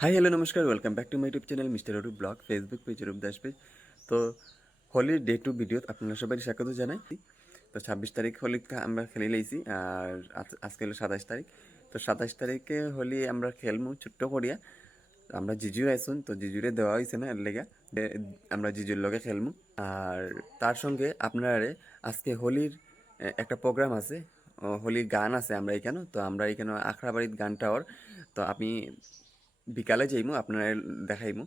High, hello, নমস্কার। Welcome back to my YouTube channel mister Arup blog Facebook page Arup Das page তো হোলির day to video আপনারা সবাই স্বাগত জানাই। তো ছাব্বিশ তারিখ হোলি আমরা খেলে লাইছি আর আজ- আজকে হলো সাতাশ তারিখ। তো সাতাশ তারিখে হোলি আমরা খেলমু ছোট্ট করিয়া। আমরা জিজুর আইসুন, তো জিজুরে দেওয়া হয়েছে না, এর লেগা। আমরা জিজুর লগে খেলমু। আর তার সঙ্গে আপনারা আজকে হোলির একটা প্রোগ্রাম আছে। হোলির গান আছে আমরা এখানে তো আমরা এখানে আখড়াবাড়ির গানটা ওর। তো আমি বিকালে যাইমু, আপনারা দেখাইমু।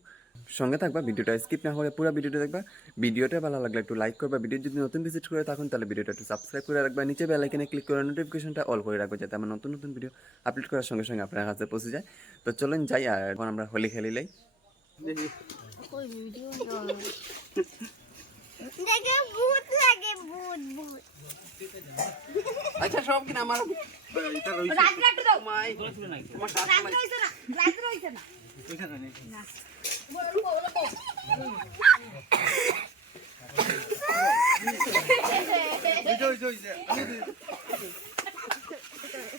সঙ্গে থাকবা, ভিডিওটা স্কিপ না করে পুরো ভিডিওটা দেখবা। ভিডিওটা ভালো লাগলে একটু লাইক করবা। ভিডিও যদি নতুন ভিজিট করে থাকুন, তাহলে ভিডিওটা একটু সাবস্ক্রাইব করে রাখবা। নিচে বেল আইকনে ক্লিক করে নোটিফিকেশনটা অল করে রাখব, যাতে আমার নতুন নতুন ভিডিও আপলোড করার সঙ্গে সঙ্গে আপনার কাছে পৌঁছে যায়। তো চলুন যাই, আর এখন আমরা হোলি খেলিলাই দেখে ভূত লাগে, ভূত ভূত। আচ্ছা সব কিনা আমার রাত্রে একটু দাও। রাত্রে হইছে না রাত্রে হইছে না।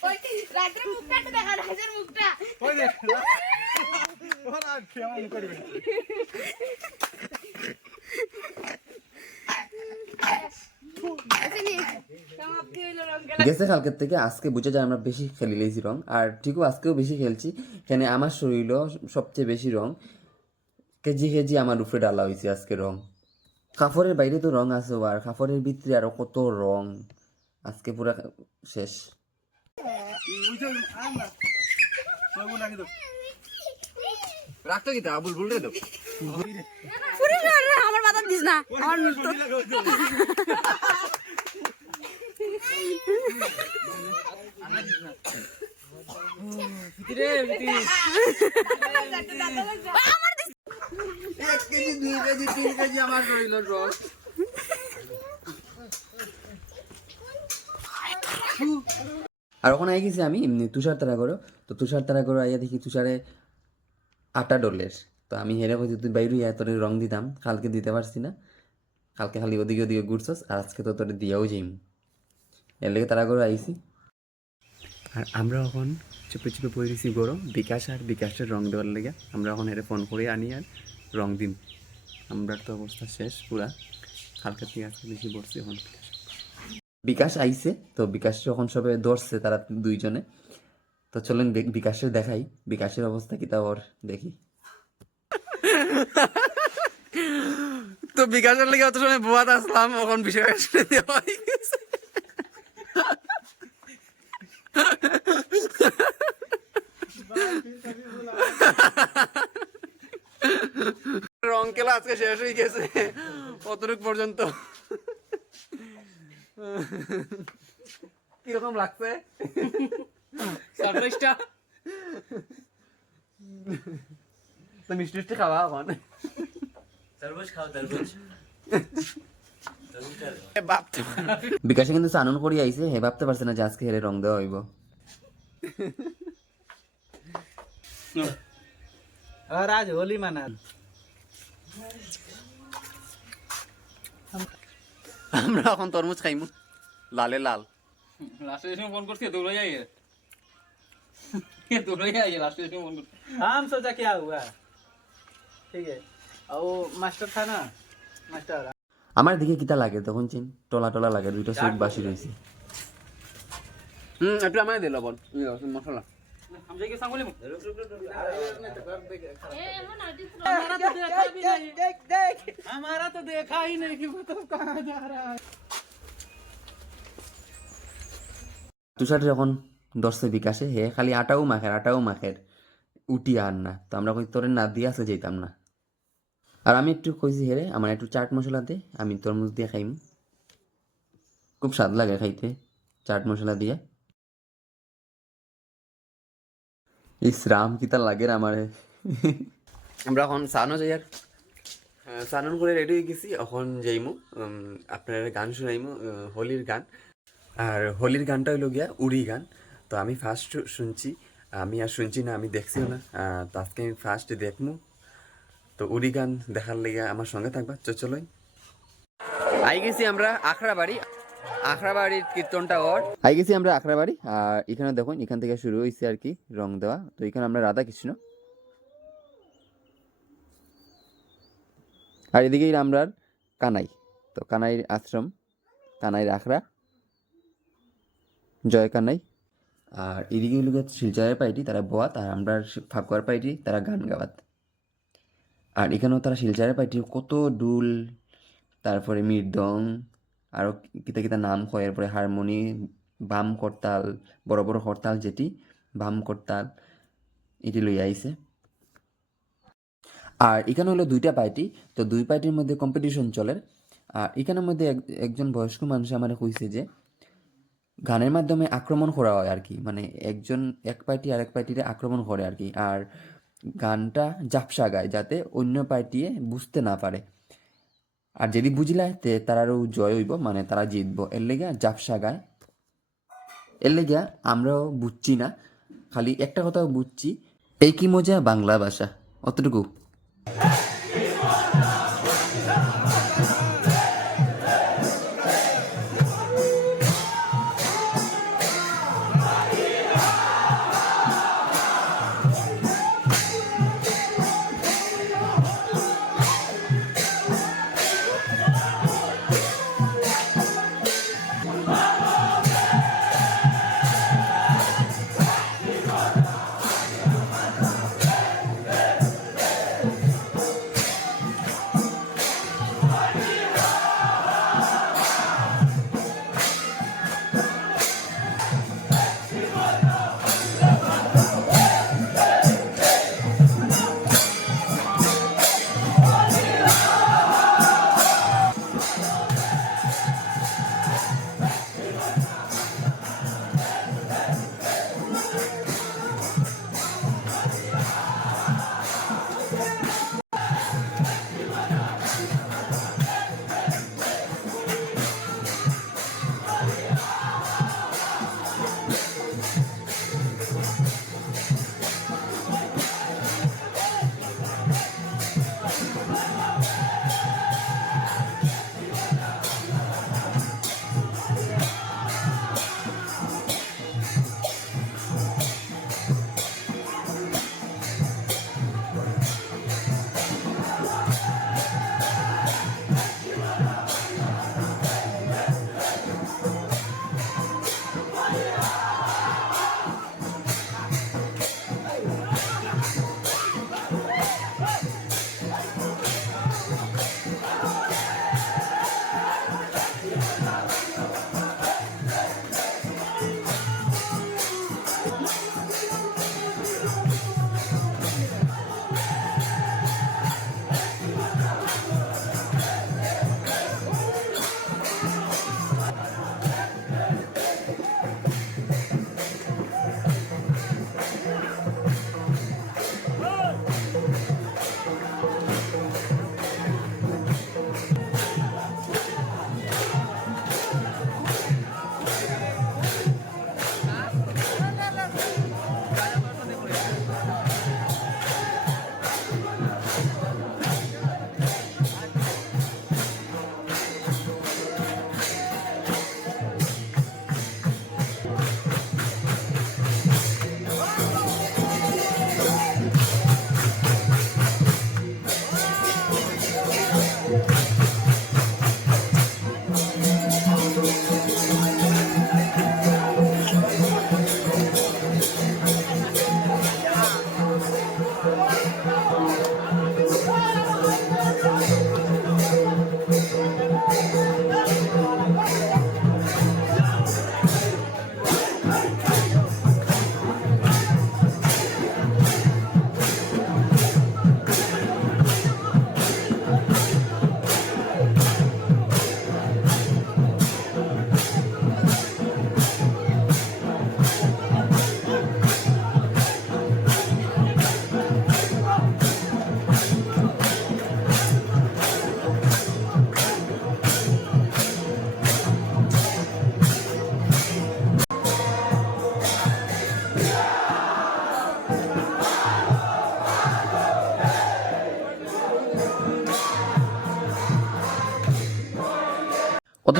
ওই রাত্রে মুখটা একটু দেখা রাজের মুখটা। সমাপ্তি হইল রং খেলা গেছে কালকের থেকে আজকে বুঝে যায় আমরা বেশি খেলি লেছি রং। আর ঠিকও আজকেও বেশি খেলছি এখানে আমার শরীরও সবচেয়ে বেশি রং। কেজি কেজি আমার উপরে ডালা হয়েছে আজকে রং। কাপড়ের বাইরে তো রং আছে আর কাপড়ের ভিতরে আরও কত রং। আজকে পুরা শেষ। রাখতো কি রে তো। আমার দিস না। আমার এক কেজি দুই কেজি তিন কেজি আমার শরীরের রং আর ওখানে আই গেছি আমি, এমনি তুষার তারা করো। তো তুষার তারা করো, আইয়া দেখি তুষারে আটা ডলের। তো আমি হেরে কইছি তুই বাইরে ইয়া তোর রং দিতাম। কালকে দিতে পারছি না। কালকে খালি ওদিকে ওদিকে ঘুরছস, আর আজকে তো তোর দিয়াও যাইম। এর লেগে তারা করে আইছি আর আমরা এখন চুপে চুপে পড়ে গেছি গরম। বিকাশ আর বিকাশের রং দেওয়ার লেগে আমরা এখন হেরে ফোন করে আনি আর রং দিম আমরা তো অবস্থা শেষ পুরা। হালকা থেকে আজকে বেশি পড়ছি এখন বিকাশ। আইছে তো বিকাশ যখন সবে ধরছে তারা দুইজনে তো চলেন বিকাশের দেখাই। বিকাশের অবস্থা কি তা ওর দেখি। তো বিকাশের লেগে অত সময় বোয়াত আসলাম এখন বিষয় দেওয়া হয়ে গেছে। রং খেলা আজকে শেষ হয়ে গেছে। কতটুক পর্যন্ত? কীরকম লাগছে? সারপ্রাইজটা তো মিষ্টি মিষ্টি খাওয়া এখন। খাও ভাবতে বিকাশে কিন্তু চানন করি আইছে হে ভাবতে পারছে না যে আজকে হেরে রং দেওয়া হইব আর আজ হোলি মানা আমরা এখন তরমুজ খাইমু লালে লাল লাস্টে এসে ফোন করছি দৌড়ে যাই দৌড়ে যাই लास्ट में फोन कर हम सोचा क्या हुआ ठीक है और वो मास्टर था ना मास्टर আমার দিকে কিতা লাগে তখন চিন টলা টলা লাগে দুইটা সুপ বাসি রয়েছে হুম একটু আমায় দিল বল মশলা हम जाके सांगोली में देख देख हमारा तो देखा ही नहीं कि मतलब कहाँ जा रहा है তুষার যখন দশে বিকাশে হে খালি আটাও মাখের আটাও মাখের উটি আর না তো আমরা কই তোরে না দিয়ে আসে যেতাম না আর আমি একটু কইছি, হেরে, আমার একটু চাট মশলা দে, আমি তরমুজ দিয়ে খাইম। খুব স্বাদ লাগে খাইতে, চাট মশলা দিয়ে। ইস, রাম কিতা লাগে রে আমারে। আমরা এখন সানো যাই আর সানন করে রেডি হয়ে গেছি, এখন যাইমু আপনার গান শুনাইমু হোলির গান। আর হোলির গানটা হইল গিয়া উড়ি গান। তো আমি ফার্স্ট শুনছি, আমি আর শুনছি না, আমি দেখছিও না। তো আজকে আমি ফার্স্ট দেখমু। তো উড়ি গান দেখার লেগে আমার সঙ্গে থাকবা তো চলোই আই গেছি আমরা আখড়া বাড়ি আখড়া বাড়ির কীর্তনটা ওর। আই গেছি আমরা আখড়া বাড়ি আর এখানে দেখুন, এখান থেকে শুরু হয়েছে আর কি রং দেওয়া। তো এখানে আমরা রাধা কৃষ্ণ আর এদিকেই আমরা কানাই। তো কানাইয়ের আশ্রম, কানাইয়ের আখড়া। জয় কানাই। আর এদিকে লোকের শিলচরের পাইটি, তারা বোয়াত, আর আমরা ফাঁকুয়ার পাইটি, তারা গান গাওয়াত। আর এখানেও তারা শিলচরের পাইটি কত ডুল, তারপরে মৃদং আরও কিতা কিতা নাম কয় এরপরে হারমোনি বাম করতাল বড় বড় হরতাল যেটি বাম করতাল এটি লই আইছে। আর এখানে হলো দুইটা পার্টি, তো দুই পার্টির মধ্যে কম্পিটিশন চলে। আর এখানের মধ্যে এক- একজন বয়স্ক মানুষ আমার কইছে যে, গানের মাধ্যমে আক্রমণ করা হয় আর কি মানে একজন, এক পার্টি আর এক পার্টিতে আক্রমণ করে আর কি। আর গানটা জাপসা গায় যাতে অন্য পার্টিয়ে বুঝতে না পারে। আর যদি বুঝলায়, তে তারারও জয় হইব মানে তারা জিতব। এর লেগে জাপসা গায়। এর লেগে আমরাও বুঝছি না, খালি একটা কথাও বুঝছি এই কি মজা বাংলা ভাষা। অতটুকু।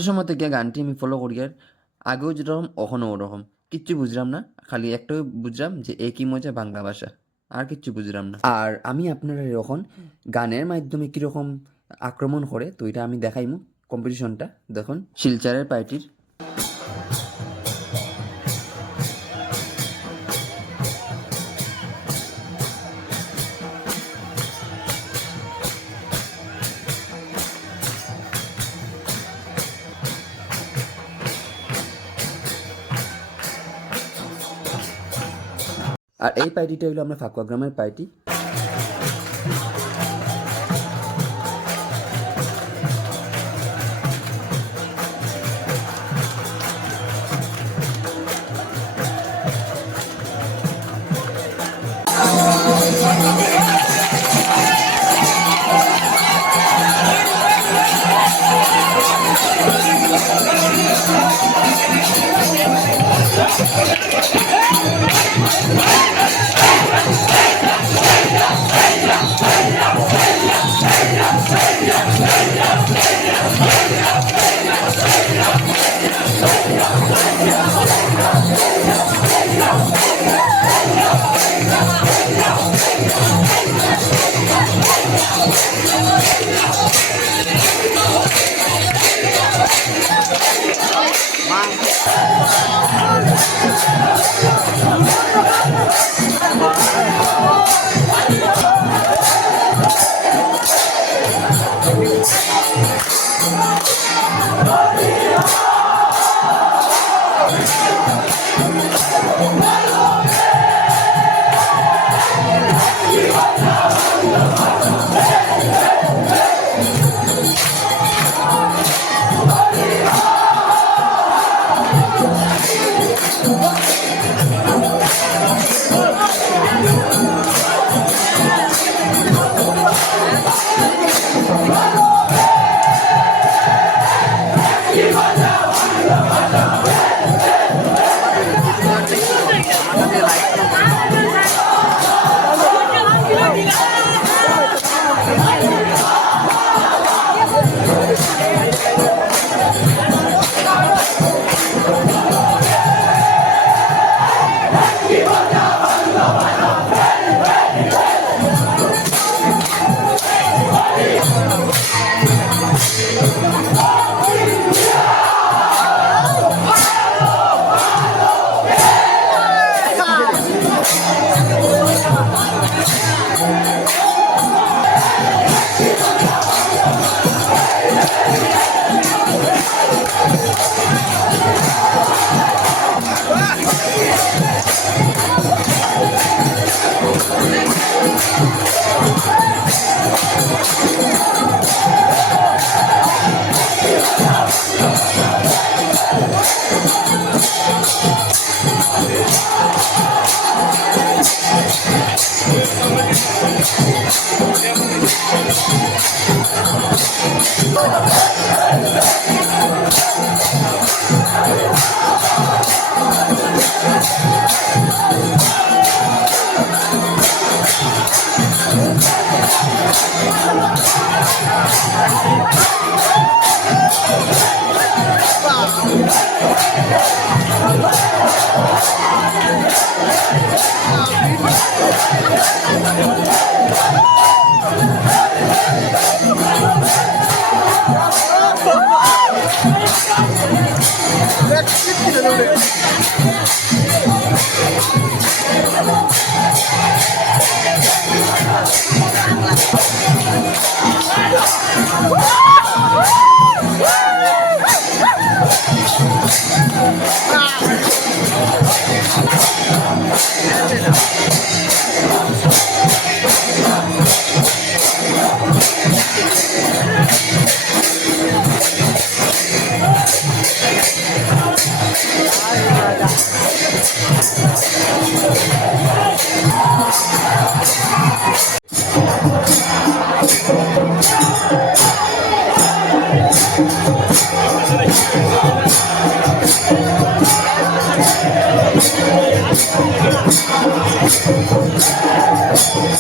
সময় থেকে গানটি আমি ফলো করি আর আগেও যেরকম এখনও ওরকম। কিচ্ছু বুঝলাম না, খালি একটাই বুঝলাম যে একই মজা, বাংলা ভাষা। আর কিচ্ছু বুঝলাম না। আর আমি আপনারা এখন গানের মাধ্যমে কীরকম আক্রমণ করে, তো এটা আমি দেখাইমু কম্পিটিশনটা দেখুন, শিলচারের পার্টির। আর এই পার্টিটা হলো আমরা ফাকুয়া গ্রামের Yeah. もう! পার্টি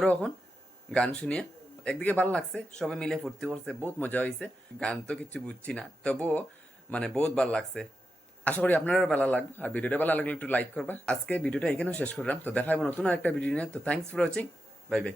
করো এখন গান শুনিয়ে। একদিকে ভালো লাগছে, সবাই মিলে ফুর্তি করছে, বহুত মজা হয়েছে গান তো কিছু বুঝছি না, তবুও মানে বহুত ভালো লাগছে। আশা করি আপনারও ভালো লাগবে আর ভিডিওটা ভালো লাগলে একটু লাইক করবা। আজকে ভিডিওটা এখানেও শেষ করলাম, তো দেখাবো নতুন একটা ভিডিও নিয়ে। তো thanks for watching bye bye